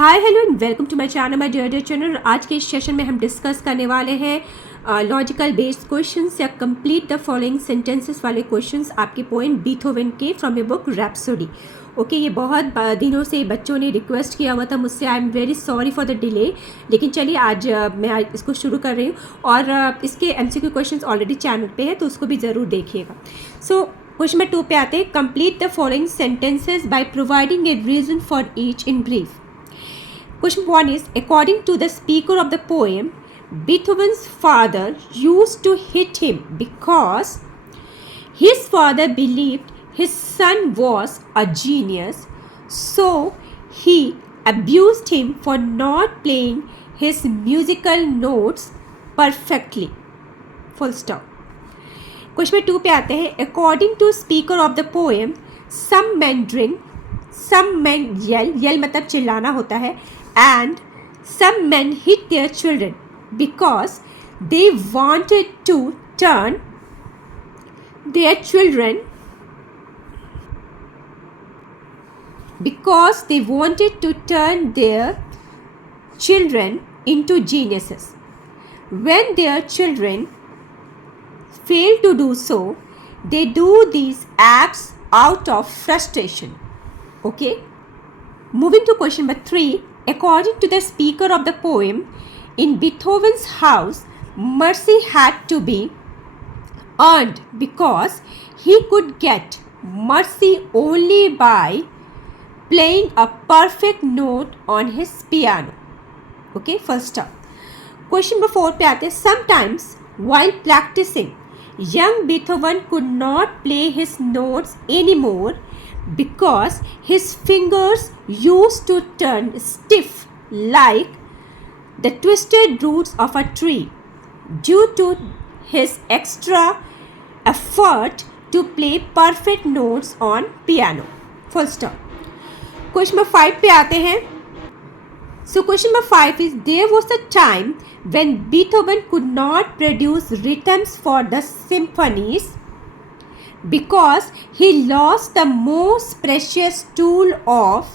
Hi hello and welcome to my channel my dear channel. आज के इस session में हम डिस्कस करने वाले हैं लॉजिकल बेस्ड क्वेश्चंस या कंप्लीट द फॉलोइंग सेंटेंसेस वाले क्वेश्चंस आपके पोएम बीथोवन के from a book rhapsody. Okay, ये बहुत दिनों से बच्चों ने रिक्वेस्ट किया हुआ था मुझसे। I am very sorry for the delay, लेकिन चलिए आज मैं इसको शुरू कर रही हूँ और इसके MCQ क्वेश्चंस ऑलरेडी चैनल पे है तो उसको भी ज़रूर देखिएगा। सो क्वेश्चन नंबर 2 पे आते हैं। Complete the following sentences by providing a reason for each in brief. Question 1 is, according to the speaker of the poem, Beethoven's father used to hit him because his father believed his son was a genius, so he abused him for not playing his musical notes perfectly. Full stop. Question 2 पे आते हैं। According to speaker of the poem, some men drink, some men yell मतलब चिल्लाना होता है, and some men hit their children because they wanted to turn their children into geniuses. When their children fail to do so, they do these acts out of frustration. Okay, moving to question number 3. According to the speaker of the poem, in Beethoven's house, mercy had to be earned because he could get mercy only by playing a perfect note on his piano. Okay, first stop. Question number 4 पे आते हैं। Sometimes while practicing, young Beethoven could not play his notes anymore because his fingers used to turn stiff like the twisted roots of a tree due to his extra effort to play perfect notes on piano. Full stop. Question number 5 पे आते हैं। So question number 5 is, there was a time when Beethoven could not produce rhythms for the symphonies because he lost the most precious tool of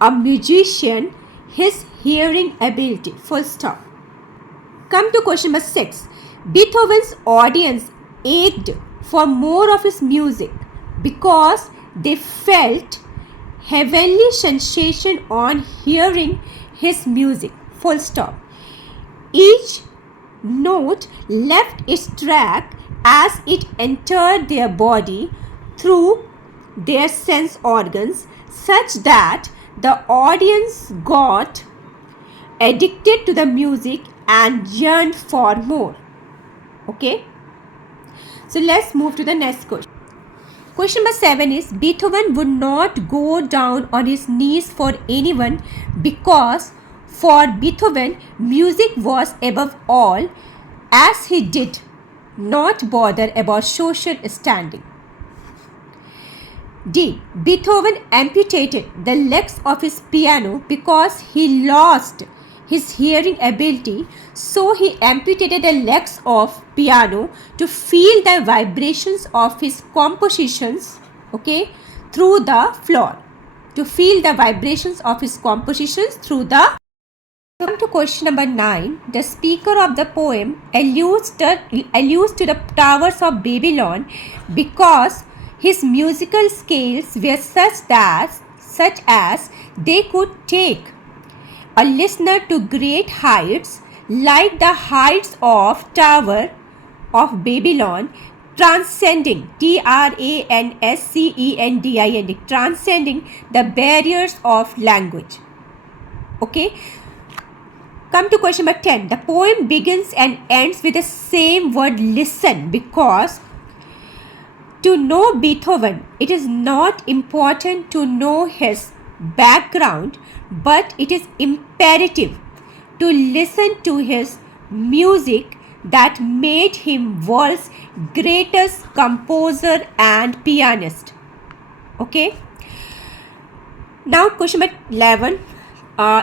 a musician, his hearing ability. Full stop. Come to question number 6. Beethoven's audience ached for more of his music because they felt heavenly sensation on hearing his music. Full stop. Each note left its track as it entered their body through their sense organs, such that the audience got addicted to the music and yearned for more. Okay, so let's move to the next question. Question number 7 is, Beethoven would not go down on his knees for anyone because for Beethoven music was above all, as he did not bother about social standing. D. Beethoven amputated the legs of his piano because he lost his hearing ability, so he amputated the legs of piano to feel the vibrations of his compositions, okay, through the floor. To feel the vibrations of his compositions through the. Come to question number 9. The speaker of the poem alludes to the towers of Babylon because his musical scales were such as they could take a listener to great heights, like the heights of Tower of Babylon, transcending transcending the barriers of language. Okay. Come to question number 10. The poem begins and ends with the same word listen because to know Beethoven, it is not important to know his background, but it is imperative to listen to his music that made him world's greatest composer and pianist. Okay. Now question number 11.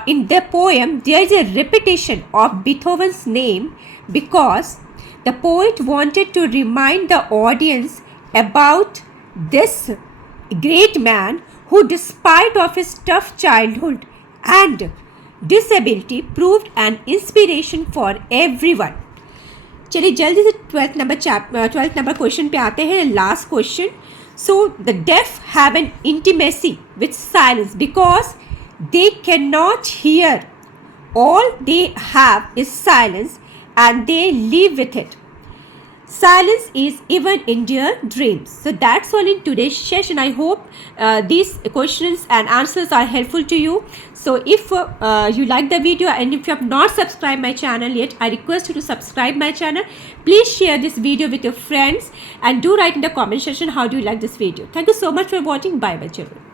In the poem, there is a repetition of Beethoven's name because the poet wanted to remind the audience about this great man who, despite of his tough childhood, and disability proved an inspiration for everyone. चलिए जल्दी से 12th number question पे आते हैं. Last question. So the deaf have an intimacy with silence because they cannot hear. All they have is silence and they live with it. Silence is even in their dreams. So that's all in today's session. I hope these questions and answers are helpful to you. So if you like the video and if you have not subscribed my channel yet, I request you to subscribe my channel. Please share this video with your friends and do write in the comment section how do you like this video. Thank you so much for watching. Bye bye children.